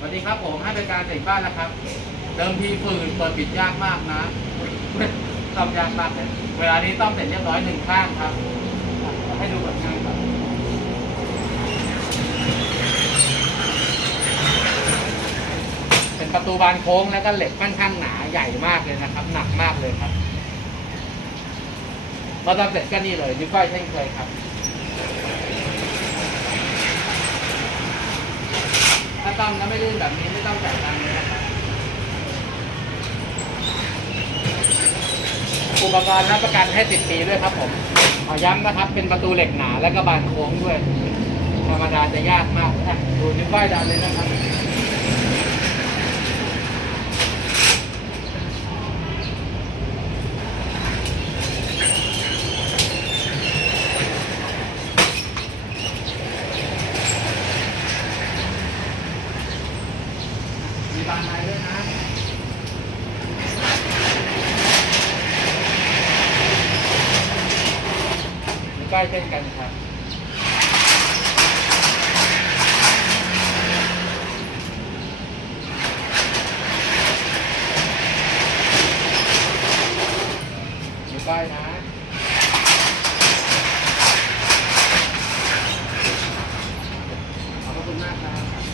สวัสดีครับผมให้บริการเสร็จบ้านนะครับ เดิมทีฝืนเปิดปิดยากมากนะซ่อมยากมากเลยเวลานี้ซ่อมเสร็จเรียบร้อยหนึ่งข้างครับ ให้ดูแบบง่ายครับเป็นประตูบานโค้งแล้วก็เหล็กค่อนข้างหนาใหญ่มากเลยนะครับ หนักมากเลยครับพอทำเสร็จก็นี่เลยนิ้วก้อยเช่นเคยครับ ถ้า ต้องนะไม่ลื่นแบบนี้ไม่ต้องจ่ายตังค์เลยนะครับอุปกรณ์รับประกันให้ 10 ปีด้วยครับผมขอย้ำนะครับ เป็นประตูเหล็กหนาแล้วก็บานโค้งด้วย ธรรมดาจะยากมากนะดูนิ้วก้อยดันเลยนะครับ บานในด้วยนะใกล้เช่นกันครับมีใกล้นะ